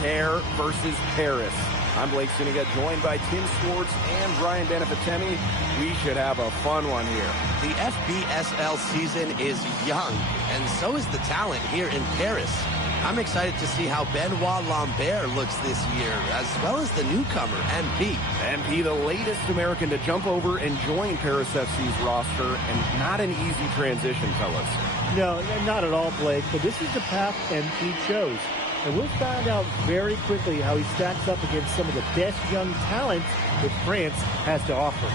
Nanterre versus Paris. I'm Blake Siniga, joined by Tim Swartz and Brian Benefitemi. We should have a fun one here. The FBSL season is young, and so is the talent here in Paris. I'm excited to see how Benoit Lambert looks this year, as well as the newcomer, MP. MP, the latest American to jump over and join Paris FC's roster, and not an easy transition, fellas. No, not at all, Blake, but this is the path MP chose. And we'll find out very quickly how he stacks up against some of the best young talent that France has to offer.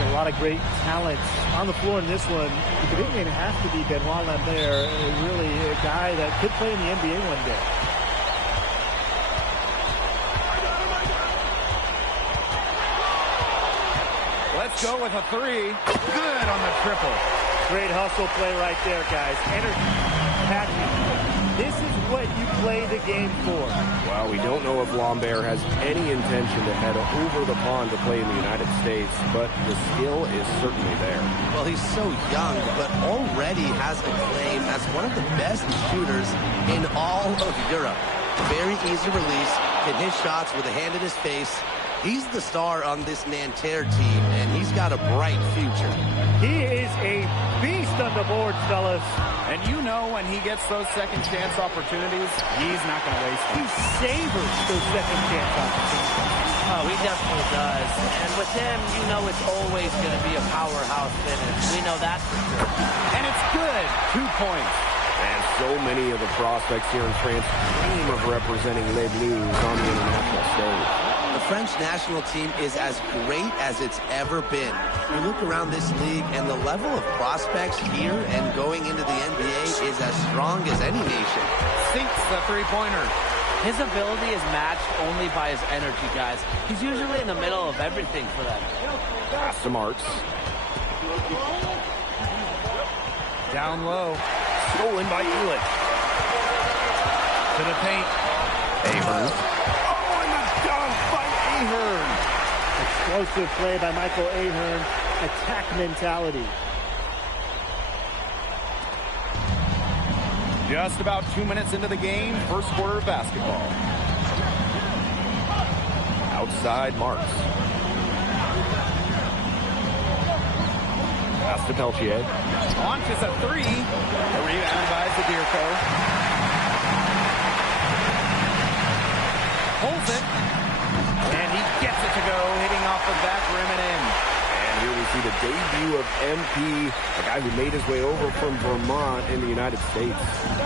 A lot of great talent on the floor in this one. The big man has to be Benoit Lambert, really a guy that could play in the NBA one day. Let's go with a three. Good on the triple. Great hustle play right there, guys. Energy, passion. This is what you play the game for. Well, we don't know if Lambert has any intention to head over the pond to play in the United States, but the skill is certainly there. Well, he's so young, but already has a claim as one of the best shooters in all of Europe. Very easy release, can hit shots with a hand in his face. He's the star on this Nanterre team, and he's got a bright future. He is a beast on the boards, fellas. And you know when he gets those second chance opportunities, he's not going to waste them. He savors those second chance opportunities. Oh, he definitely does. And with him, you know it's always going to be a powerhouse finish. We know that for sure. And it's good. 2 points. And so many of the prospects here in France dream of representing Les Bleus on the international stage. The French national team is as great as it's ever been. You look around this league, and the level of prospects here and going into the NBA is as strong as any nation. Sinks the three-pointer. His ability is matched only by his energy, guys. He's usually in the middle of everything for them. Pass to Marks. Down low. Stolen by Elich. To the paint. Ahern. Oh, and the dunk by Ahern. Explosive play by Michael Ahern. Attack mentality. Just about 2 minutes into the game, first quarter of basketball. Outside Marks. Pass to Peltier. Launches a three. A rebound by Zadirko. Holds it. And he gets it to go, hitting off the back rim and in. And here we see the debut of MP, a guy who made his way over from Vermont in the United States.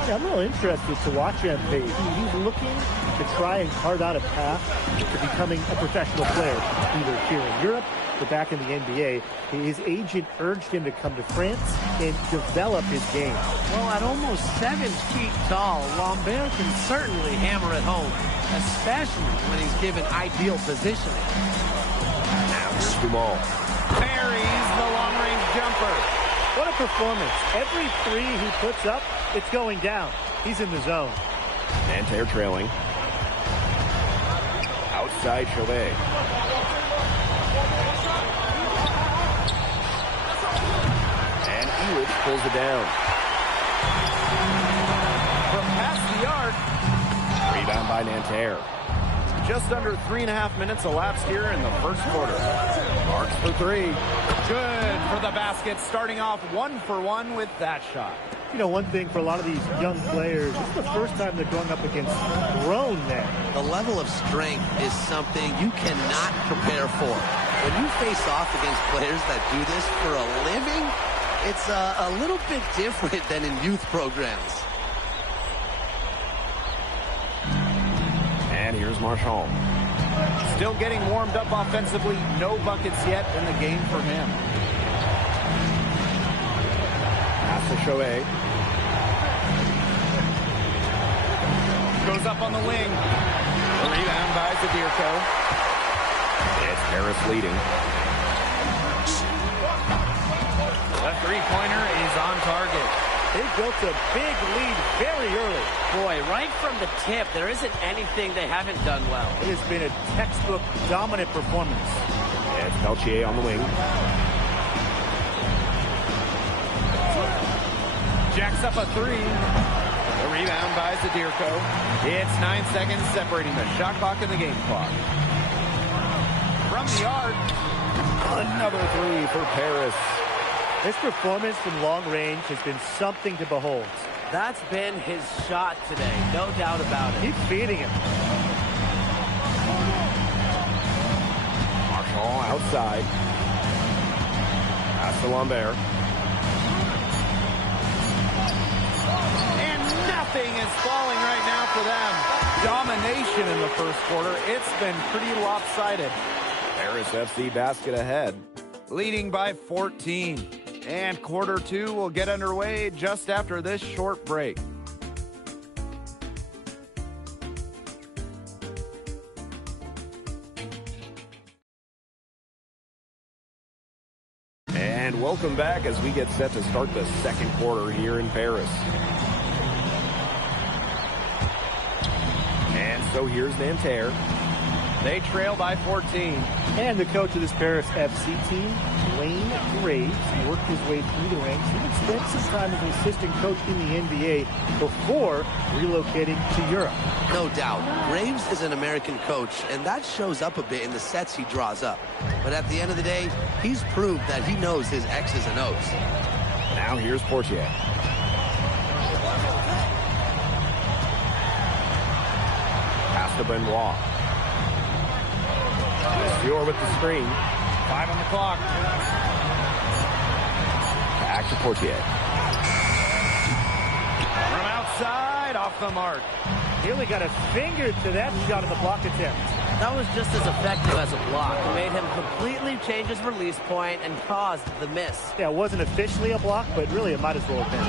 Yeah, I'm real interested to watch MP. He's looking to try and carve out a path to becoming a professional player, either here in Europe or back in the NBA. His agent urged him to come to France and develop his game. Well, at almost 7 feet tall, Lambert can certainly hammer it home, especially when he's given ideal positioning. Now here's Dumal. Buries the long-range jumper. What a performance. Every three he puts up, it's going down. He's in the zone. Nanterre trailing. Outside Chauvet. And Elich pulls it down. From past the arc. Rebound by Nanterre. Just under 3.5 minutes elapsed here in the first quarter. Marks for three. Good for the basket, starting off 1 for 1 with that shot. You know, one thing for a lot of these young players, this is the first time they're going up against grown men. The level of strength is something you cannot prepare for. When you face off against players that do this for a living, it's a little bit different than in youth programs. And here's Marchand. Still getting warmed up offensively. No buckets yet in the game for him. Pass to Chauvet. Goes up on the wing. The rebound by Zadirko. It's Paris leading. The three-pointer is on target. They built a big lead very early. Boy, right from the tip, there isn't anything they haven't done well. It has been a textbook dominant performance. It's Peltier on the wing. Jacks up a three. The rebound by Zadirko. It's 9 seconds separating the shot clock and the game clock. From the arc, another three for Paris. This performance from long range has been something to behold. That's been his shot today, no doubt about it. Keep feeding him. Marshall outside. Pass to Lambert. And nothing is falling right now for them. Domination in the first quarter. It's been pretty lopsided. Paris FC basket ahead, leading by 14. And quarter two will get underway just after this short break. And welcome back as we get set to start the second quarter here in Paris. And so here's Nanterre. They trail by 14. And the coach of this Paris FC team, Wayne Graves, worked his way through the ranks. He even spent some time as an assistant coach in the NBA before relocating to Europe. No doubt. Graves is an American coach, and that shows up a bit in the sets he draws up. But at the end of the day, he's proved that he knows his X's and O's. Now here's Portier. Pass to Benoit. Dior with the screen. 5 on the clock. Back to Portier. From outside, off the mark. He only got a finger to that shot in the block attempt. That was just as effective as a block. It made him completely change his release point and caused the miss. Yeah, it wasn't officially a block, but really it might as well have been.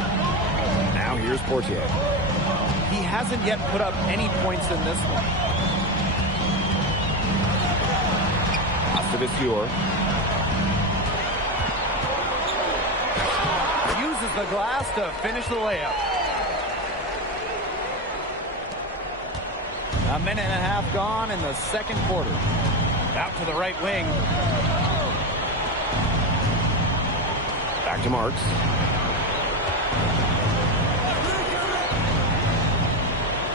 Now here's Portier. He hasn't yet put up any points in this one. Vissier uses the glass to finish the layup. A minute and a half gone in the second quarter. Out to the right wing. Back to Marks.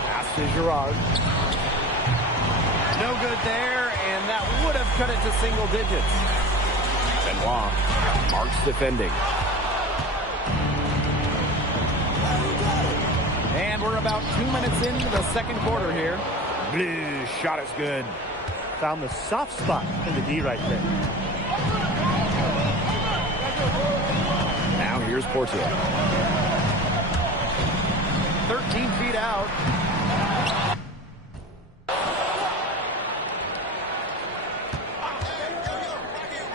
Pass to Girard. No good there, and that would have cut it to single digits. Benoit. Marks defending. And we're about 2 minutes into the second quarter here. Blue shot is good. Found the soft spot in the D right there. Now here's Portier. 13 feet out.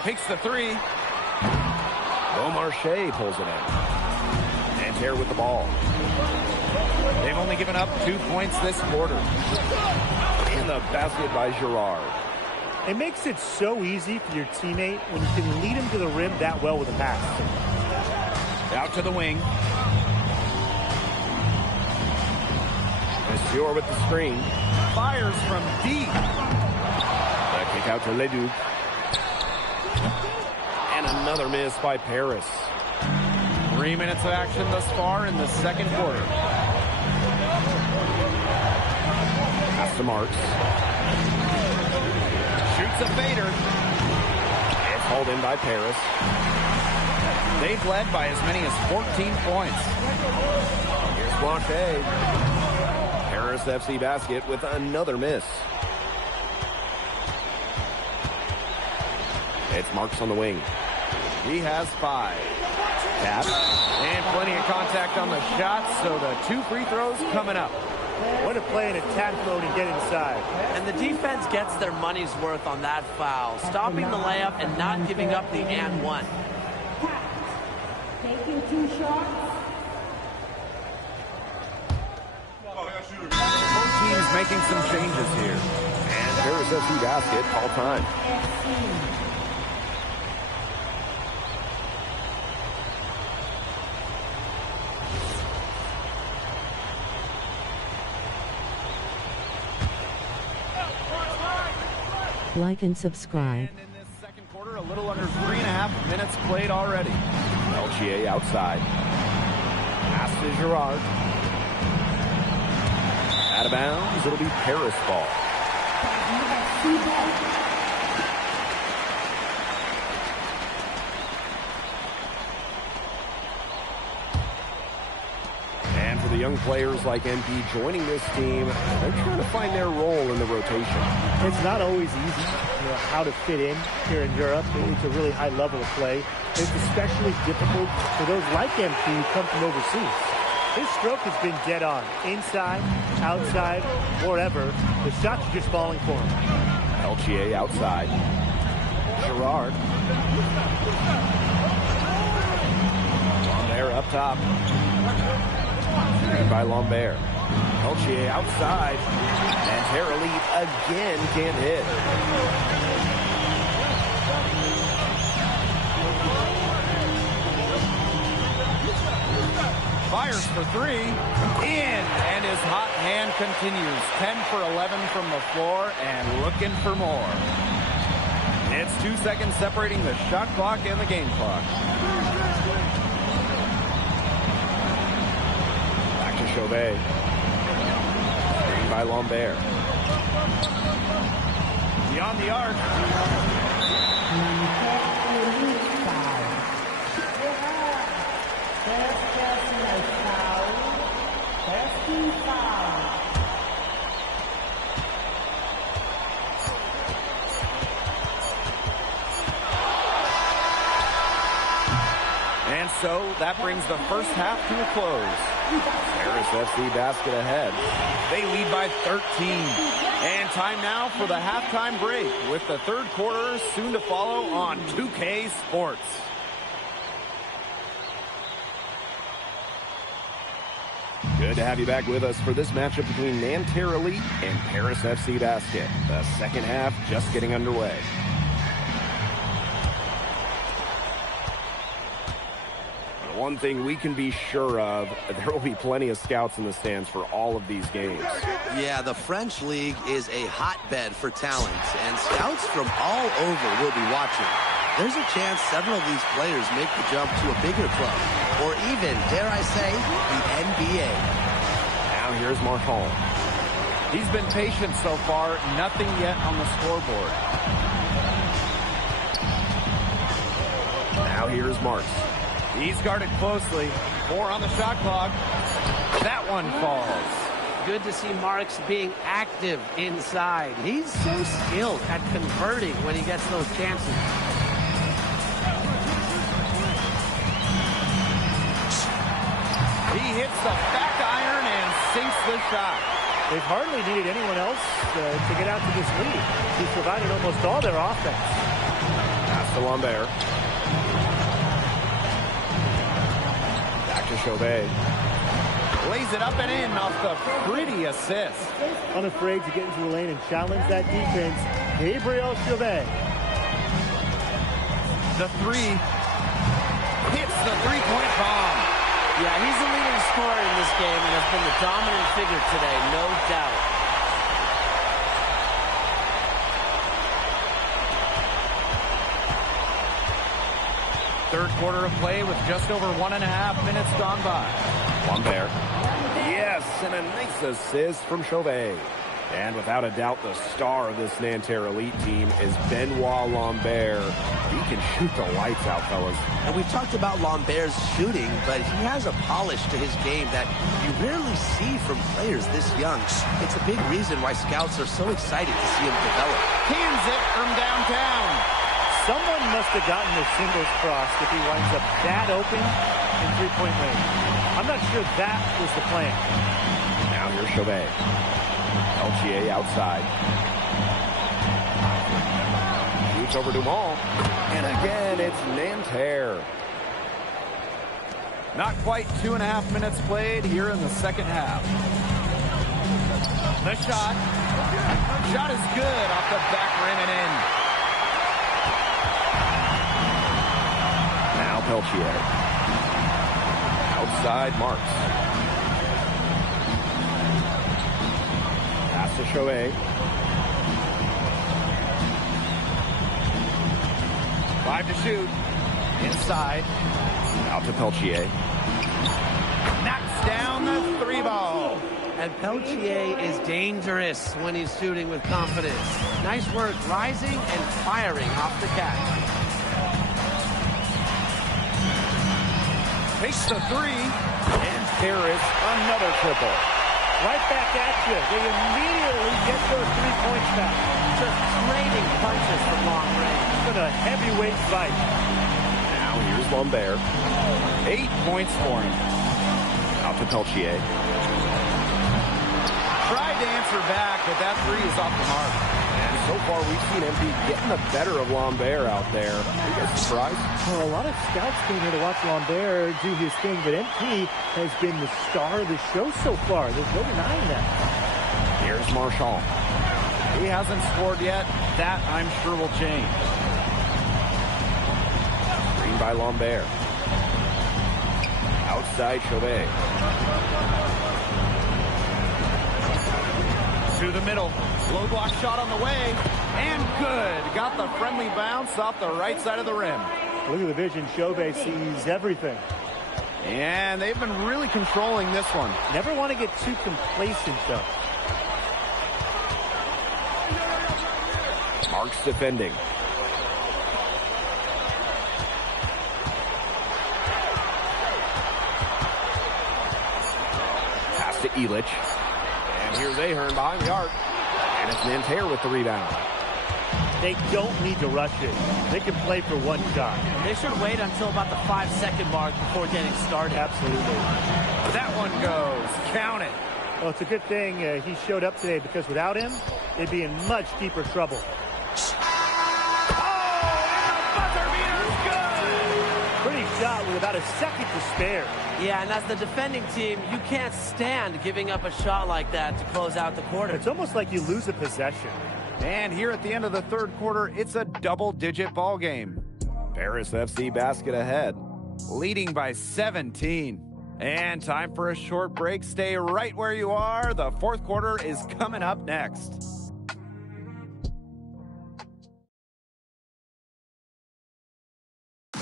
Takes the three. Beaumarchais pulls it in. Nanterre with the ball. They've only given up 2 points this quarter. In the basket by Girard. It makes it so easy for your teammate when you can lead him to the rim that well with a pass. Out to the wing. Vissier with the screen. Fires from deep. The kick out to Leduc. And another miss by Paris. 3 minutes of action thus far in the second quarter. Pass to Marks. Shoots a fader. It's hauled in by Paris. They've led by as many as 14 points. Here's Blanchet. Paris FC basket with another miss. It's Marks on the wing. He has 5. Tap. And plenty of contact on the shot, so the 2 free throws coming up. Way to play in attack mode and get inside. And the defense gets their money's worth on that foul, stopping the layup and not giving up the and one. Taking 2 shots. 14 making some changes here. And Paris FC basket, all time. Like and subscribe. And in this second quarter, a little under 3.5 minutes played already. LGA outside. Pass to Girard. Out of bounds. It'll be Paris ball. And for the young players like MP joining this team, they're trying to find their role in the rotation. It's not always easy, how to fit in here in Europe. It's a really high level of play. It's especially difficult for those like MP who come from overseas. His stroke has been dead on. Inside, outside, wherever. The shots are just falling for him. LGA outside. Girard. Lambert up top. By Lambert. LGA outside. And Terra Lead again can't hit. Fires for three. In. And his hot hand continues. 10 for 11 from the floor and looking for more. It's 2 seconds separating the shot clock and the game clock. Back to Chauvet. Screen by Lambert. Beyond the arc. And so that brings the first half to a close. Paris FC basket ahead. They lead by 13. And time now for the halftime break with the third quarter soon to follow on 2K Sports. Good to have you back with us for this matchup between Nanterre Elite and Paris FC Basket. The second half just getting underway. One thing we can be sure of, there will be plenty of scouts in the stands for all of these games. Yeah, the French league is a hotbed for talent, and scouts from all over will be watching. There's a chance several of these players make the jump to a bigger club, or even, dare I say, the NBA. Now here's Marchand. He's been patient so far, nothing yet on the scoreboard. Now here's Marks. He's guarded closely. 4 on the shot clock. That one falls. Good to see Marks being active inside. He's so skilled at converting when he gets those chances. He hits the back iron and sinks the shot. They've hardly needed anyone else to get out to this lead. He's provided almost all their offense. Pass to Lambert. Back to Chauvet. Lays it up and in off the pretty assist. Unafraid to get into the lane and challenge that defense, Gabriel Chauvet. The three. Hits the three-point bomb. Yeah, he's the leading scorer in this game and has been the dominant figure today, no doubt. Third quarter of play with just over 1.5 minutes gone by. Lambert. Yes, and a nice assist from Chauvet. And without a doubt, the star of this Nanterre Elite team is Benoit Lambert. He can shoot the lights out, fellas. And we've talked about Lambert's shooting, but he has a polish to his game that you rarely see from players this young. It's a big reason why scouts are so excited to see him develop. Cans it from downtown. Someone must have gotten their singles crossed if he winds up that open in three-point range. I'm not sure that was the plan. Now here's Chauvet. LGA outside. Shoots over Dumont. And again, it's Nanterre. Not quite 2.5 minutes played here in the second half. The shot. Shot is good off the back rim and in. Now Peltier. Outside Marks. Pass to Shohei. 5 to shoot. Inside. Out to Peltier. Knocks down the 3 ball. And Peltier is dangerous when he's shooting with confidence. Nice work rising and firing off the catch. Takes the 3. And Paris another triple. Right back at you. They immediately get those 3 points back. Just trading punches from long range. It's been a heavyweight fight. Now here's Lambert. 8 points for him. Out to Peltier. Tried to answer back, but that 3 is off the mark. And so far, we've seen MP getting the better of Lambert out there. Are you guys surprised? Well, a lot of scouts came here to watch Lambert do his thing, but MP has been the star of the show so far. There's no denying that. Here's Marchand. He hasn't scored yet. That, I'm sure, will change. Screen by Lambert. Outside Shohei. To the middle. Low block shot on the way. And good. Got the friendly bounce off the right side of the rim. Look at the vision. Shohei sees everything. And they've been really controlling this one. Never want to get too complacent, though. Marks defending. Pass to Elich. And here's Ahern behind the arc. And it's Nanterre with the rebound. They don't need to rush it. They can play for one shot. They should wait until about the 5-second mark before getting started. Absolutely. That one goes. Count it. Well, it's a good thing he showed up today, because without him, they'd be in much deeper trouble. Pretty shot with about a second to spare. Yeah, and as the defending team, you can't stand giving up a shot like that to close out the quarter. It's almost like you lose a possession. And here at the end of the third quarter, it's a double-digit ball game. Paris FC basket ahead, leading by 17. And time for a short break. Stay right where you are. The fourth quarter is coming up next.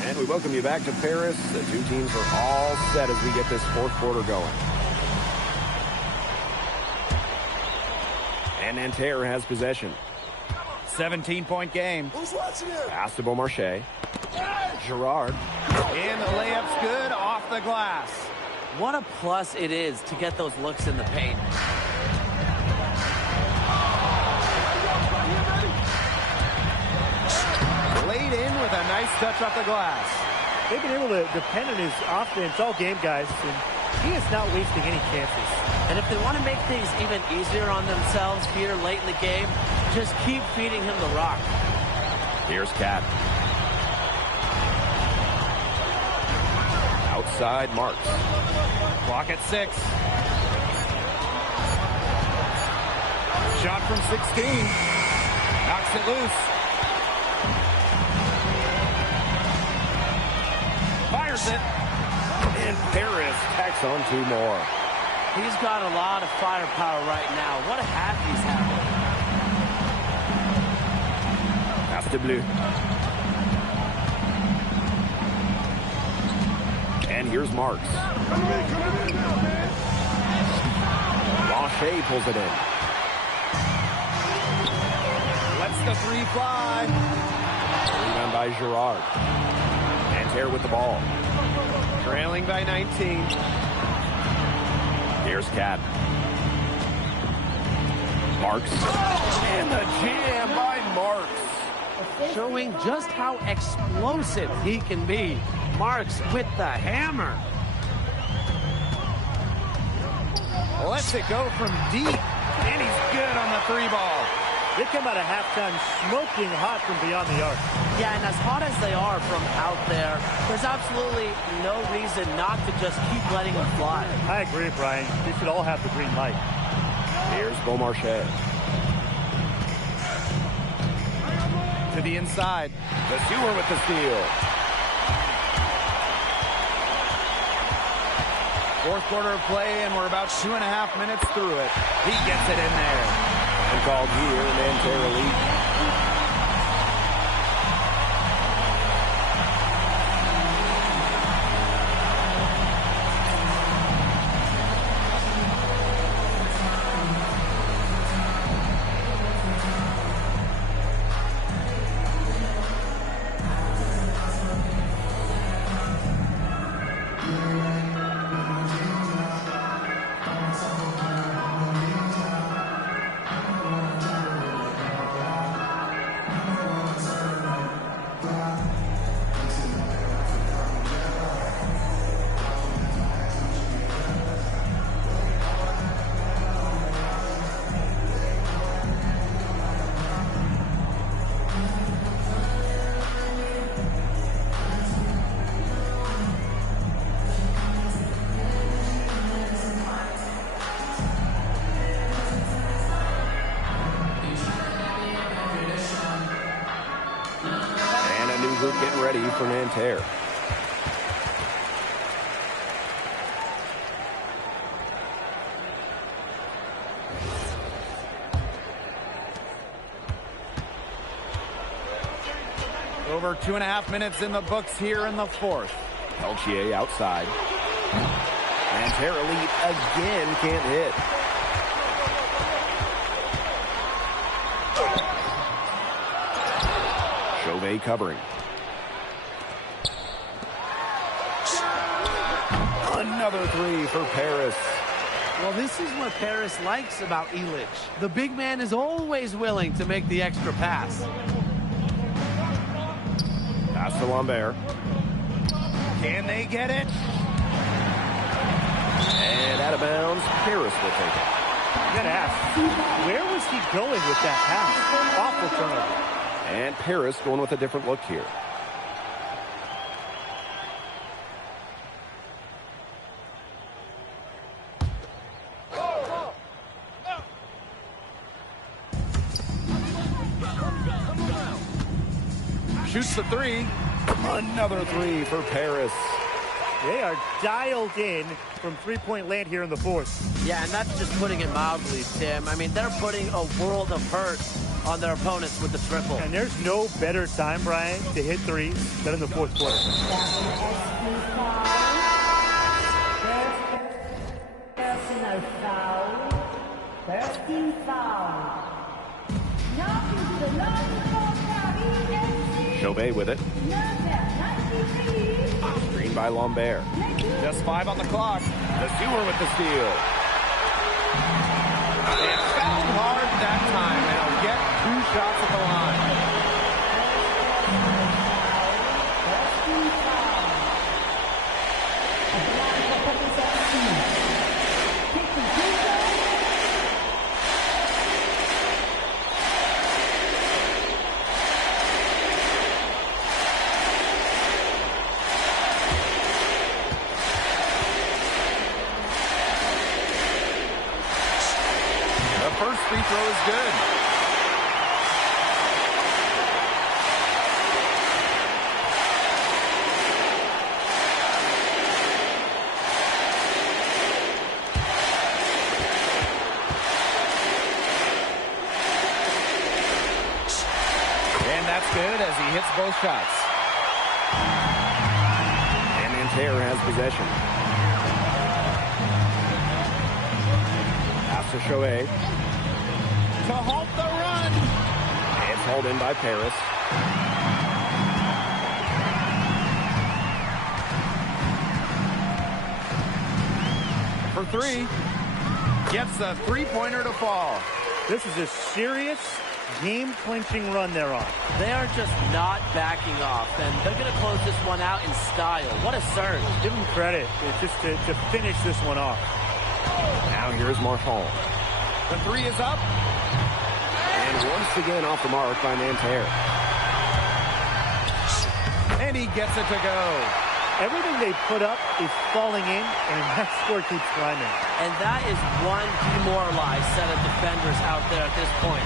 And we welcome you back to Paris. The two teams are all set as we get this fourth quarter going. And Nanterre has possession. 17-point game. Who's watching it? Pass to Beaumarchais. Girard. And the layup's good off the glass. What a plus it is to get those looks in the paint. Laid in with a nice touch off the glass. They've been able to depend on his offense all game, guys, and he is not wasting any chances. And if they want to make things even easier on themselves here late in the game, just keep feeding him the rock. Here's Cat. Outside Marks. Clock at 6. Shot from 16. Knocks it loose. Fires it. And Paris tacks on 2 more. He's got a lot of firepower right now. What a half he's having. Pass to Bleu. And here's Marks. Blanchet pulls it in. Lets the 3 fly. Rebound by Girard. Nanterre with the ball. Trailing by 19. Here's Cat. Marks. And the jam by Marks. Showing just how explosive he can be. Marks with the hammer. Lets it go from deep. And he's good on the 3 ball. They come out of halftime smoking hot from beyond the arc. Yeah, and as hot as they are from out there, there's absolutely no reason not to just keep letting them fly. I agree, Brian. They should all have the green light. Here's Beaumarchais. To the inside. The Sewer with the steal. Fourth quarter of play, and we're about 2.5 minutes through it. He gets it in there. And called here, Nanterre Elite. Getting ready for Nanterre. Over 2.5 minutes in the books here in the fourth. Peltier outside. Nanterre Elite again can't hit. Chauvet covering. Another three for Paris. Well, this is what Paris likes about Illich. The big man is always willing to make the extra pass. Pass to Lambert. Can they get it? And out of bounds, Paris will take it. You gotta ask, where was he going with that pass? Awful turnover. And Paris going with a different look here. Shoots the three. Another three for Paris. They are dialed in from three-point land here in the fourth. Yeah, and that's just putting it mildly, Tim. I mean, they're putting a world of hurt on their opponents with the triple. And there's no better time, Brian, to hit threes than in the fourth quarter. Personal foul. First team foul. Now into the Chauvet with it. number 93. Screen by Lambert. Just 5 on the clock. The Sewer with the steal. And fouled hard that time, and he'll get 2 shots at the line. First free throw is good. And that's good as he hits both shots. And Nanterre has possession. Pass to Chauvet. To halt the run. It's hauled in by Paris. For 3. Gets a three-pointer to fall. This is a serious game-clinching run they're on. They are just not backing off, and they're going to close this one out in style. What a surge. Give them credit just to finish this one off. Now here's Marchand. The 3 is up. And once again off the mark by Nanterre. And he gets it to go. Everything they put up is falling in, and that score keeps climbing. And that is one demoralized set of defenders out there at this point.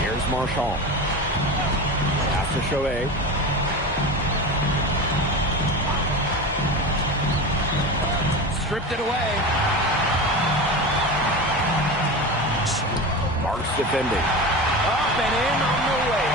Here's Marchand. Pass to Shohei. Stripped it away. Marks defending. Up and in on the way.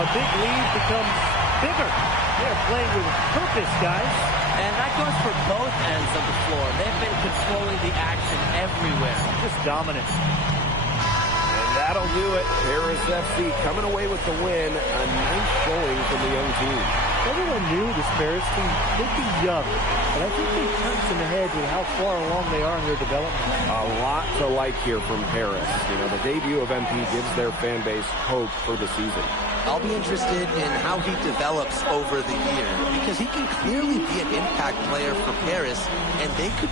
A big lead becomes bigger. They're playing with purpose, guys. And that goes for both ends of the floor. They've been controlling the action everywhere. Just dominant. And that'll do it. Paris FC coming away with the win. A nice showing from the young team. Everyone knew this Paris team could be young, but I think they turned some ahead with how far along they are in their development. A lot to like here from Paris. You know, the debut of MP gives their fan base hope for the season. I'll be interested in how he develops over the year, because he can clearly be an impact player for Paris, and they could...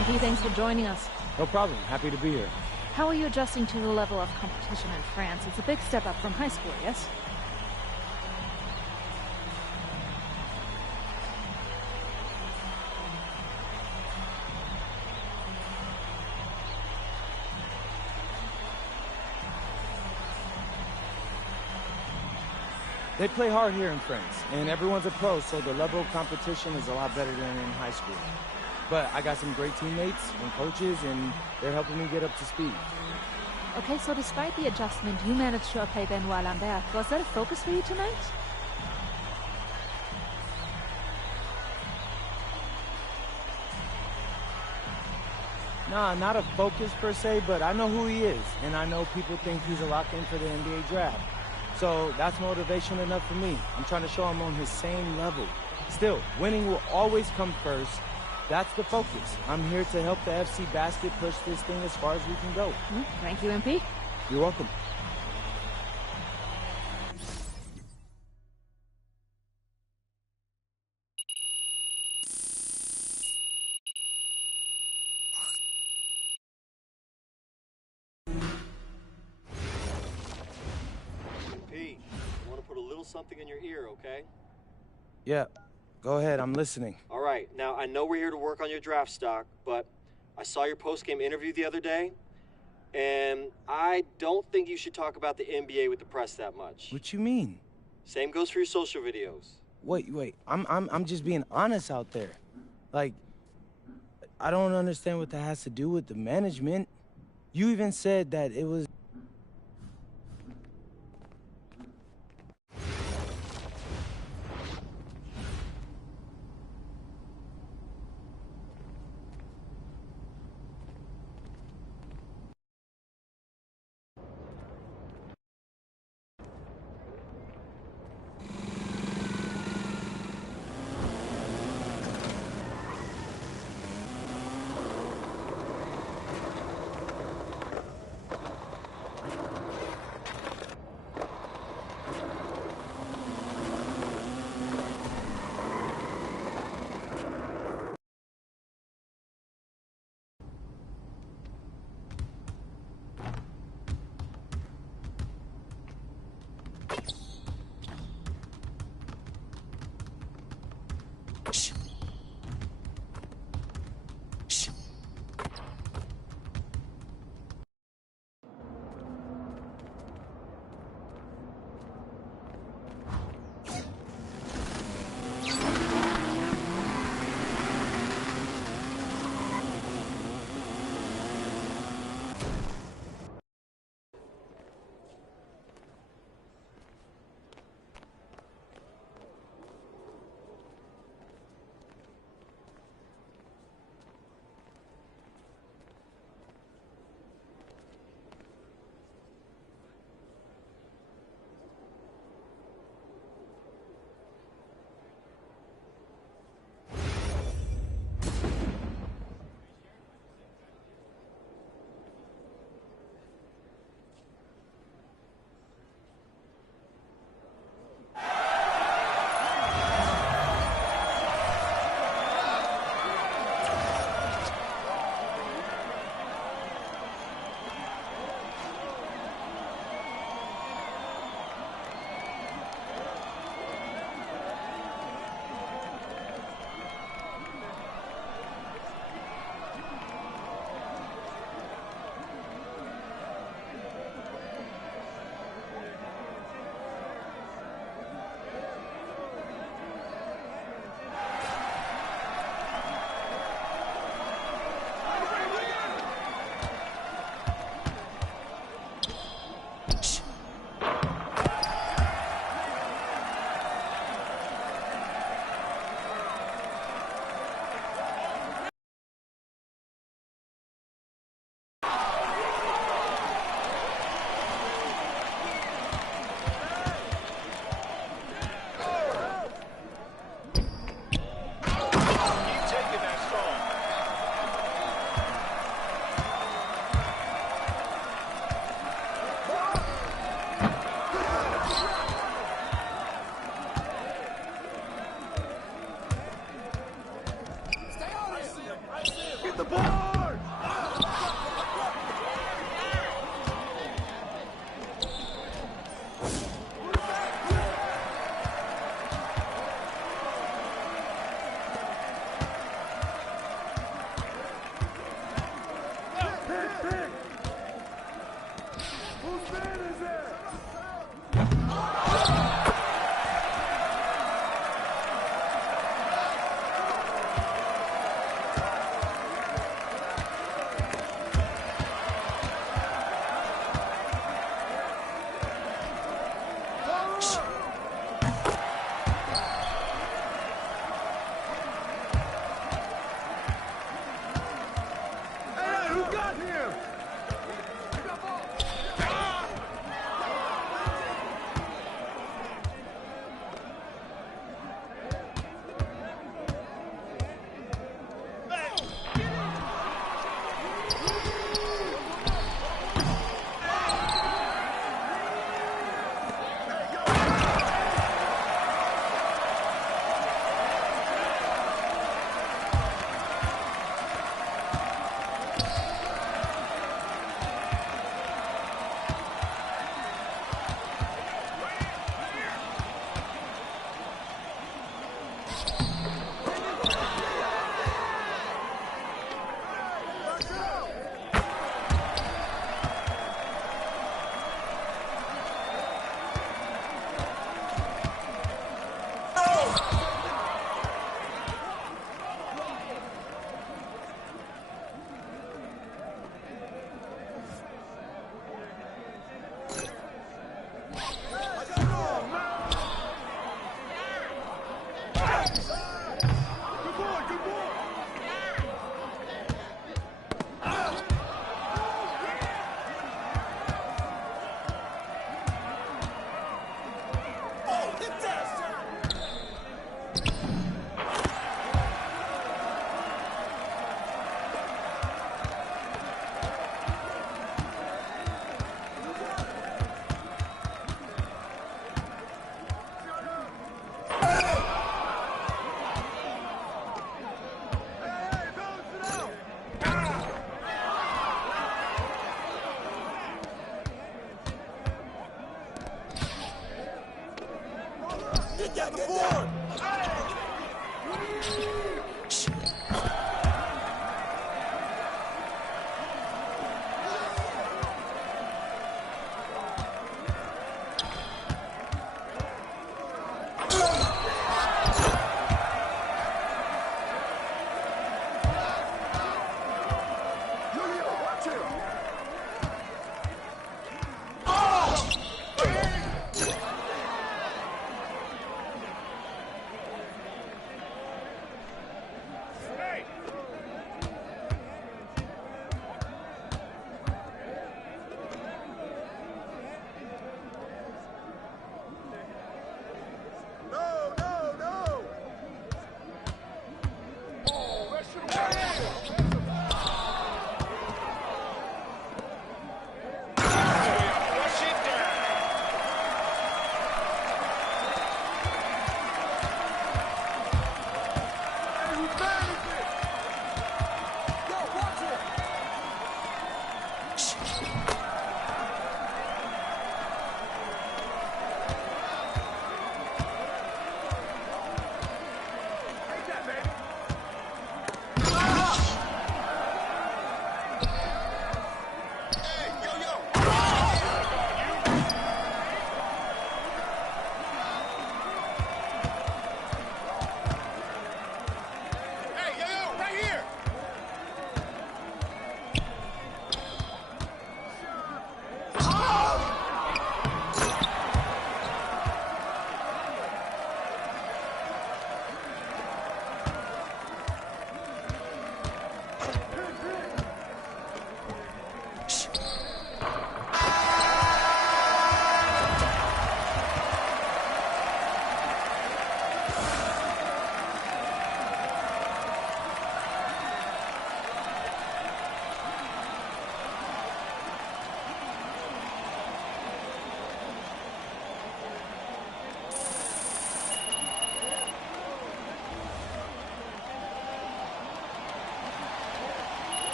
MP, thanks for joining us. No problem. Happy to be here. How are you adjusting to the level of competition in France? It's a big step up from high school, yes? They play hard here in France, and everyone's a pro, so the level of competition is a lot better than in high school. But I got some great teammates and coaches, and they're helping me get up to speed. Okay, so despite the adjustment, you managed to outplay Benoit Lambert. Was that a focus for you tonight? Nah, not a focus per se, but I know who he is, and I know people think he's a lock-in for the NBA draft. So that's motivation enough for me. I'm trying to show him on his same level. Still, winning will always come first. That's the focus. I'm here to help the FC Basket push this thing as far as we can go. Thank you, MP. You're welcome. Something in your ear, okay? Yeah, go ahead. I'm listening. All right. Now, I know we're here to work on your draft stock, but I saw your post-game interview the other day, and I don't think you should talk about the NBA with the press that much. What you mean? Same goes for your social videos. Wait. I'm just being honest out there. Like, I don't understand what that has to do with the management. You even said that it was...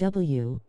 W